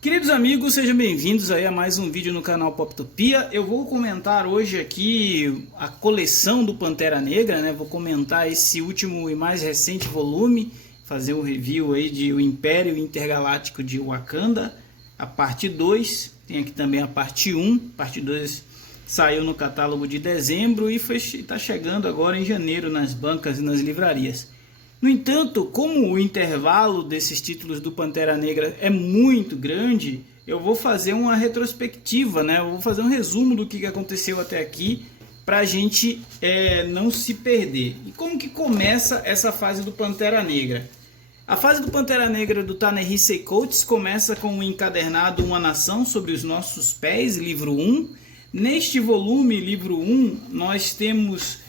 Queridos amigos, sejam bem-vindos aí a mais um vídeo no canal Poptopia. Eu vou comentar hoje aqui a coleção do Pantera Negra, né? Vou comentar esse último e mais recente volume, fazer um review aí de O Império Intergaláctico de Wakanda, a parte 2. Tem aqui também a parte 1. Parte 2 saiu no catálogo de dezembro e está chegando agora em janeiro nas bancas e nas livrarias. No entanto, como o intervalo desses títulos do Pantera Negra é muito grande, eu vou fazer uma retrospectiva, né? Eu vou fazer um resumo do que aconteceu até aqui para a gente não se perder. E como que começa essa fase do Pantera Negra? A fase do Pantera Negra do Ta-Nehisi Coates começa com o encadernado Uma Nação Sobre os Nossos Pés, livro 1. Neste volume, livro 1, nós temos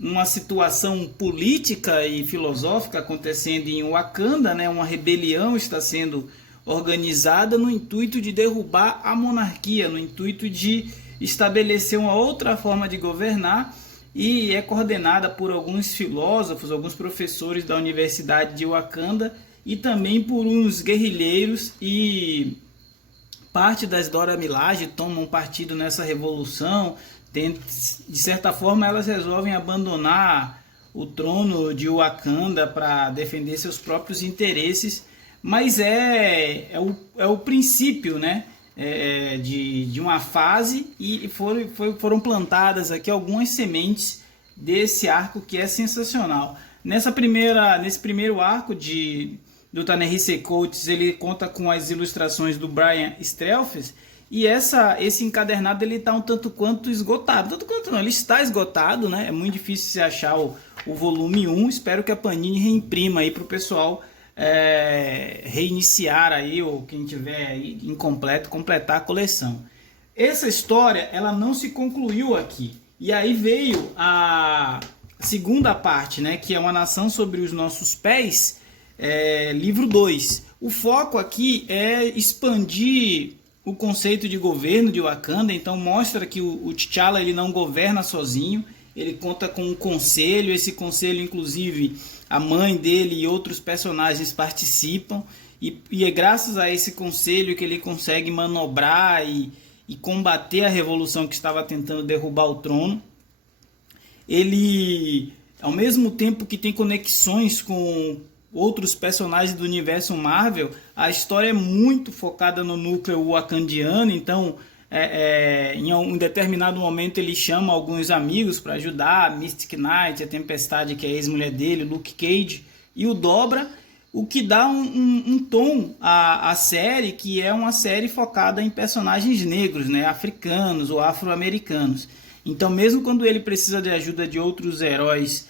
uma situação política e filosófica acontecendo em Wakanda, né? Uma rebelião está sendo organizada no intuito de derrubar a monarquia, no intuito de estabelecer uma outra forma de governar, e é coordenada por alguns filósofos, alguns professores da Universidade de Wakanda e também por uns guerrilheiros, e parte das Dora Milaje tomam partido nessa revolução. De certa forma, elas resolvem abandonar o trono de Wakanda para defender seus próprios interesses, mas é o princípio, né, de uma fase, e foram plantadas aqui algumas sementes desse arco que é sensacional. Nesse primeiro arco do Ta-Nehisi Coates, ele conta com as ilustrações do Brian Strelfs, e esse encadernado ele está um tanto quanto esgotado. Tanto quanto não, ele está esgotado, né? É muito difícil se achar o volume 1. Espero que a Panini reimprima aí para o pessoal reiniciar aí, ou quem tiver aí incompleto, completar a coleção. Essa história ela não se concluiu aqui. E aí veio a segunda parte, né? Que é Uma Nação Sobre os Nossos Pés, livro 2. O foco aqui é expandir o conceito de governo de Wakanda. Então mostra que o T'Challa ele não governa sozinho, ele conta com um conselho. Esse conselho, inclusive, a mãe dele e outros personagens participam, e é graças a esse conselho que ele consegue manobrar e combater a revolução que estava tentando derrubar o trono. Ele, ao mesmo tempo que tem conexões com outros personagens do universo Marvel, a história é muito focada no núcleo wakandiano. Então, em um determinado momento, ele chama alguns amigos para ajudar: a Mystic Knight, a Tempestade, que é a ex-mulher dele, o Luke Cage e o Dobra, o que dá um tom à série, que é uma série focada em personagens negros, né, africanos ou afro-americanos. Então, mesmo quando ele precisa de ajuda de outros heróis,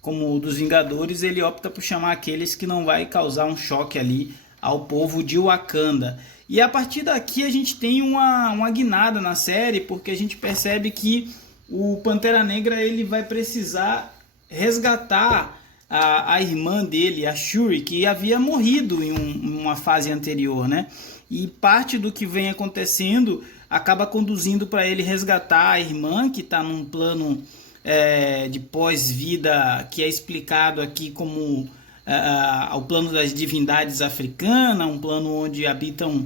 como o dos Vingadores, ele opta por chamar aqueles que não vai causar um choque ali ao povo de Wakanda. E a partir daqui a gente tem uma guinada na série, porque a gente percebe que o Pantera Negra ele vai precisar resgatar a irmã dele, a Shuri, que havia morrido em uma fase anterior, né? E parte do que vem acontecendo acaba conduzindo para ele resgatar a irmã, que está num plano de pós-vida, que é explicado aqui como o plano das divindades africanas, um plano onde habitam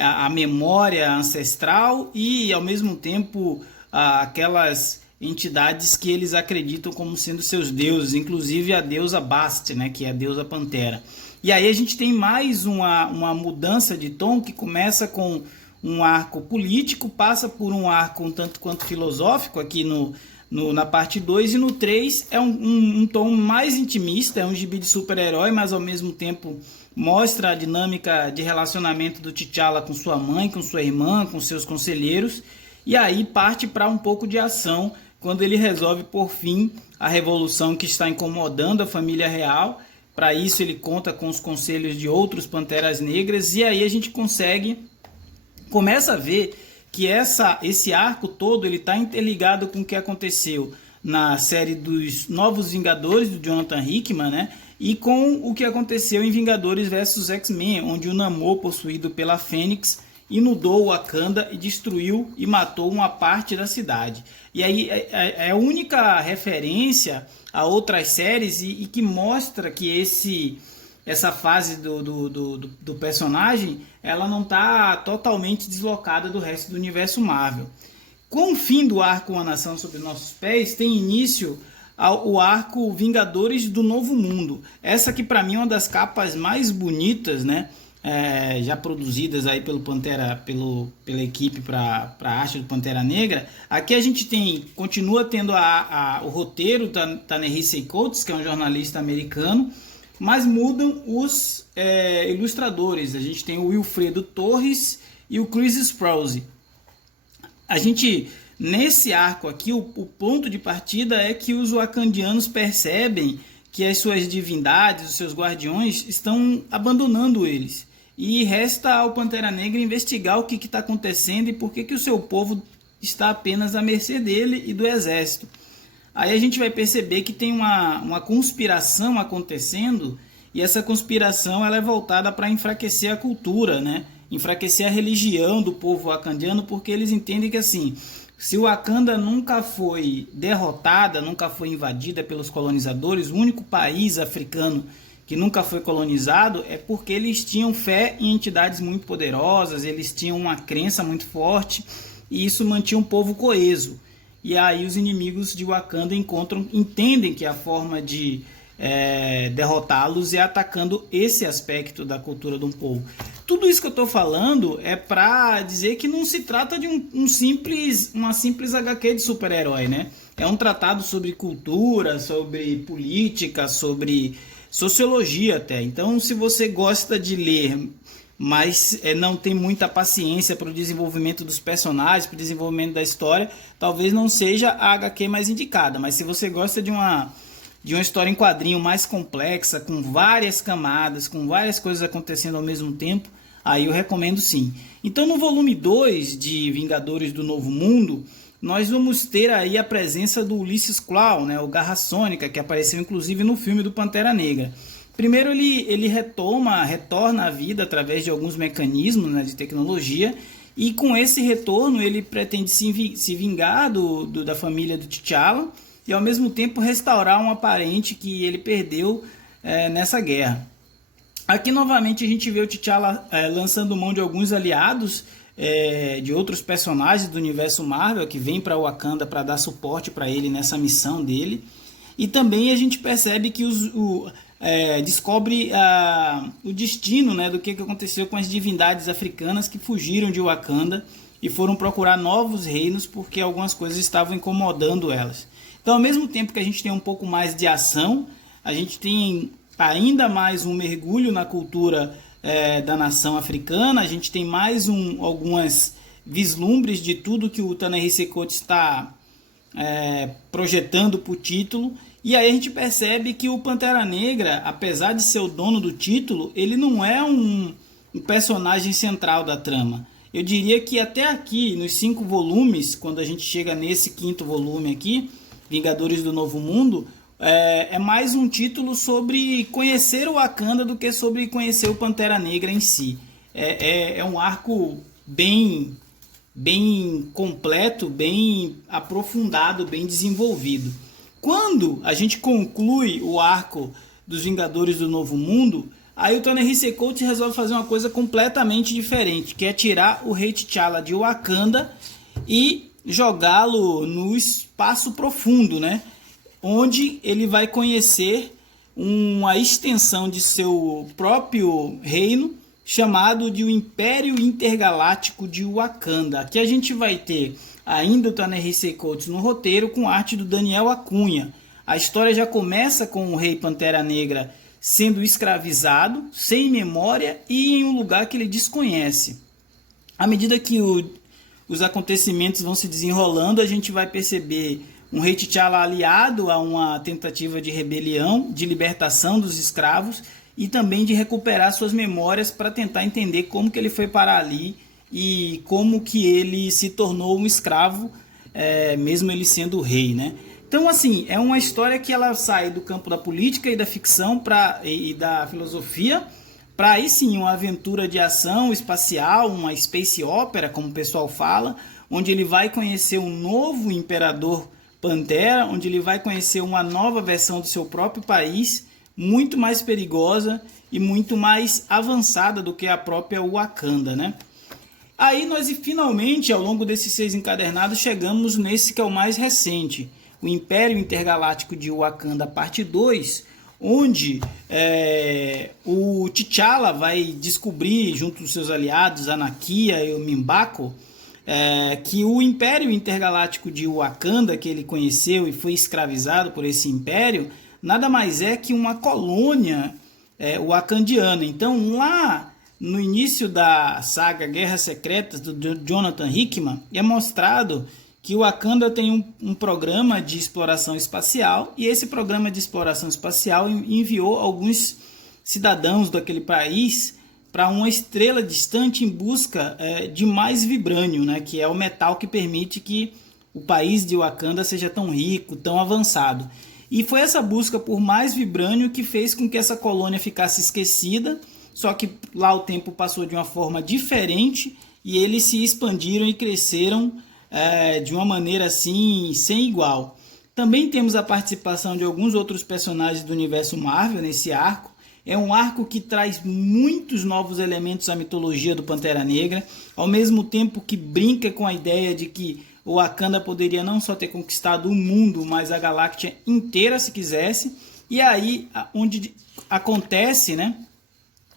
a memória ancestral e, ao mesmo tempo, aquelas entidades que eles acreditam como sendo seus deuses, inclusive a deusa Bast, né, que é a deusa Pantera. E aí a gente tem mais uma mudança de tom, que começa com um arco político, passa por um arco um tanto quanto filosófico aqui na parte 2, e no 3 é um tom mais intimista, é um gibi de super-herói, mas ao mesmo tempo mostra a dinâmica de relacionamento do T'Challa com sua mãe, com sua irmã, com seus conselheiros, e aí parte para um pouco de ação, quando ele resolve por fim a revolução que está incomodando a família real. Para isso ele conta com os conselhos de outros Panteras Negras, e aí a gente começa a ver que esse arco todo ele está interligado com o que aconteceu na série dos Novos Vingadores do Jonathan Hickman, né? E com o que aconteceu em Vingadores vs X-Men, onde o Namor, possuído pela Fênix, inundou Wakanda e destruiu e matou uma parte da cidade. E aí é a única referência a outras séries e que mostra que essa fase do personagem, ela não está totalmente deslocada do resto do universo Marvel. Com o fim do arco Uma Nação Sob Nossos Pés, tem início o arco Vingadores do Novo Mundo. Essa que para mim é uma das capas mais bonitas, né? Já produzidas aí pela equipe para a arte do Pantera Negra. Aqui a gente continua tendo o roteiro da Ta-Nehisi Coates, que é um jornalista americano, mas mudam os ilustradores. A gente tem o Wilfredo Torres e o Chris Sprouse. A gente, nesse arco aqui, o ponto de partida é que os wakandianos percebem que as suas divindades, os seus guardiões, estão abandonando eles. E resta ao Pantera Negra investigar o que está acontecendo e por que o seu povo está apenas à mercê dele e do exército. Aí a gente vai perceber que tem uma conspiração acontecendo, e essa conspiração ela é voltada para enfraquecer a cultura, né? Enfraquecer a religião do povo wakandiano, porque eles entendem que assim, se o Wakanda nunca foi derrotada, nunca foi invadida pelos colonizadores, o único país africano que nunca foi colonizado é porque eles tinham fé em entidades muito poderosas, eles tinham uma crença muito forte, e isso mantinha um povo coeso. E aí os inimigos de Wakanda entendem que a forma de derrotá-los é atacando esse aspecto da cultura de um povo. Tudo isso que eu estou falando é para dizer que não se trata de uma simples HQ de super-herói, né? É um tratado sobre cultura, sobre política, sobre sociologia até. Então, se você gosta de ler, mas não tem muita paciência para o desenvolvimento dos personagens, para o desenvolvimento da história, talvez não seja a HQ mais indicada. Mas se você gosta de uma história em quadrinho mais complexa, com várias camadas, com várias coisas acontecendo ao mesmo tempo, aí eu recomendo sim. Então, no volume 2 de Vingadores do Novo Mundo, nós vamos ter aí a presença do Ulysses Klaue, né, o Garra Sônica, que apareceu inclusive no filme do Pantera Negra. Primeiro ele retorna à vida através de alguns mecanismos, né, de tecnologia, e com esse retorno ele pretende se vingar da família do T'Challa e ao mesmo tempo restaurar um parente que ele perdeu nessa guerra. Aqui novamente a gente vê o T'Challa lançando mão de alguns aliados, de outros personagens do universo Marvel que vêm para Wakanda para dar suporte para ele nessa missão dele. E também a gente percebe que descobre o destino, né, do que aconteceu com as divindades africanas que fugiram de Wakanda e foram procurar novos reinos porque algumas coisas estavam incomodando elas. Então, ao mesmo tempo que a gente tem um pouco mais de ação, a gente tem ainda mais um mergulho na cultura da nação africana, a gente tem mais algumas vislumbres de tudo que o Ta-Nehisi Coates está projetando para o título, e aí a gente percebe que o Pantera Negra, apesar de ser o dono do título, ele não é um personagem central da trama. Eu diria que até aqui, nos 5 volumes, quando a gente chega nesse 5º volume aqui, Vingadores do Novo Mundo, é mais um título sobre conhecer o Wakanda do que sobre conhecer o Pantera Negra em si. É um arco bem completo, bem aprofundado, bem desenvolvido. Quando a gente conclui o arco dos Vingadores do Novo Mundo, aí o Ta-Nehisi Coates resolve fazer uma coisa completamente diferente, que é tirar o Rei T'Challa de Wakanda e jogá-lo no espaço profundo, né? Onde ele vai conhecer uma extensão de seu próprio reino, chamado de o Império Intergaláctico de Wakanda. Aqui a gente vai ter ainda o Ta-Nehisi Coates no roteiro, com arte do Daniel Acunha. A história já começa com o Rei Pantera Negra sendo escravizado, sem memória e em um lugar que ele desconhece. À medida que os acontecimentos vão se desenrolando, a gente vai perceber um Rei T'Challa aliado a uma tentativa de rebelião, de libertação dos escravos e também de recuperar suas memórias para tentar entender como que ele foi parar ali e como que ele se tornou um escravo, mesmo ele sendo rei, né? Então, assim, é uma história que ela sai do campo da política e da ficção e da filosofia para aí sim uma aventura de ação espacial, uma space opera, como o pessoal fala, onde ele vai conhecer um novo imperador Pantera, onde ele vai conhecer uma nova versão do seu próprio país, muito mais perigosa e muito mais avançada do que a própria Wakanda, né? Aí nós finalmente, ao longo desses 6 encadernados, chegamos nesse que é o mais recente, o Império Intergaláctico de Wakanda, parte 2, onde o T'Challa vai descobrir, junto dos seus aliados, a Nakia e o M'Baku, que o Império Intergaláctico de Wakanda, que ele conheceu e foi escravizado por esse império, nada mais é que uma colônia wakandiana. Então, lá no início da saga Guerras Secretas do Jonathan Hickman, é mostrado que o Wakanda tem um programa de exploração espacial, e esse programa de exploração espacial enviou alguns cidadãos daquele país para uma estrela distante em busca de mais vibrânio, né, que é o metal que permite que o país de Wakanda seja tão rico, tão avançado. E foi essa busca por mais vibrânio que fez com que essa colônia ficasse esquecida, só que lá o tempo passou de uma forma diferente e eles se expandiram e cresceram de uma maneira assim sem igual. Também temos a participação de alguns outros personagens do universo Marvel nesse arco. É um arco que traz muitos novos elementos à mitologia do Pantera Negra, ao mesmo tempo que brinca com a ideia de que o Wakanda poderia não só ter conquistado o mundo, mas a galáxia inteira se quisesse. E aí onde acontece, né,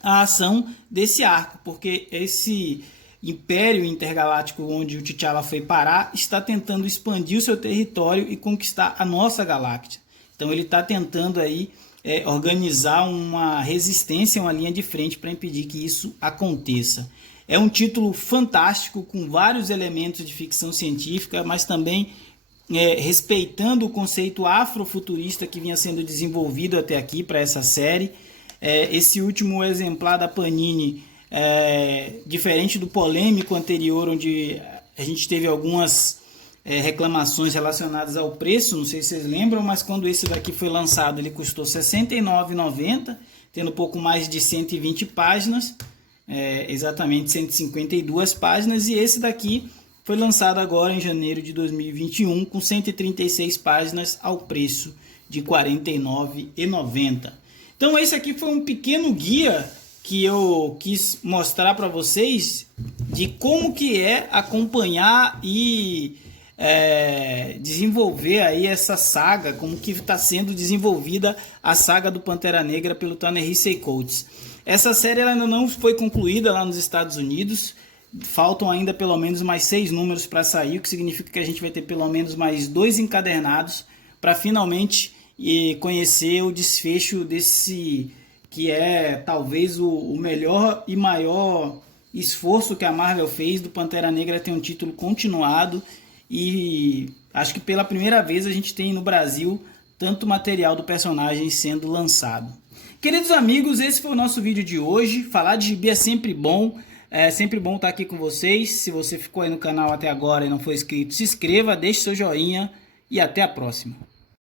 a ação desse arco, porque esse Império Intergaláctico onde o T'Challa foi parar está tentando expandir o seu território e conquistar a nossa galáxia. Então ele está tentando aí organizar uma resistência, uma linha de frente para impedir que isso aconteça. É um título fantástico, com vários elementos de ficção científica, mas também respeitando o conceito afrofuturista que vinha sendo desenvolvido até aqui para essa série. Esse último exemplar da Panini, diferente do polêmico anterior, onde a gente teve algumas reclamações relacionadas ao preço, não sei se vocês lembram, mas quando esse daqui foi lançado ele custou R$ 69,90, tendo pouco mais de 120 páginas, exatamente 152 páginas, e esse daqui foi lançado agora em janeiro de 2021 com 136 páginas ao preço de R$ 49,90. Então esse aqui foi um pequeno guia que eu quis mostrar para vocês de como que é acompanhar e desenvolver aí essa saga, como que está sendo desenvolvida a saga do Pantera Negra pelo Ta-Nehisi Coates. Essa série ela ainda não foi concluída lá nos Estados Unidos, faltam ainda pelo menos mais 6 números para sair, o que significa que a gente vai ter pelo menos mais 2 encadernados para finalmente conhecer o desfecho desse, que é talvez o melhor e maior esforço que a Marvel fez do Pantera Negra ter um título continuado, e acho que pela primeira vez a gente tem no Brasil tanto material do personagem sendo lançado. Queridos amigos, esse foi o nosso vídeo de hoje. Falar de gibi é sempre bom estar aqui com vocês. Se você ficou aí no canal até agora e não for inscrito, se inscreva, deixe seu joinha e até a próxima.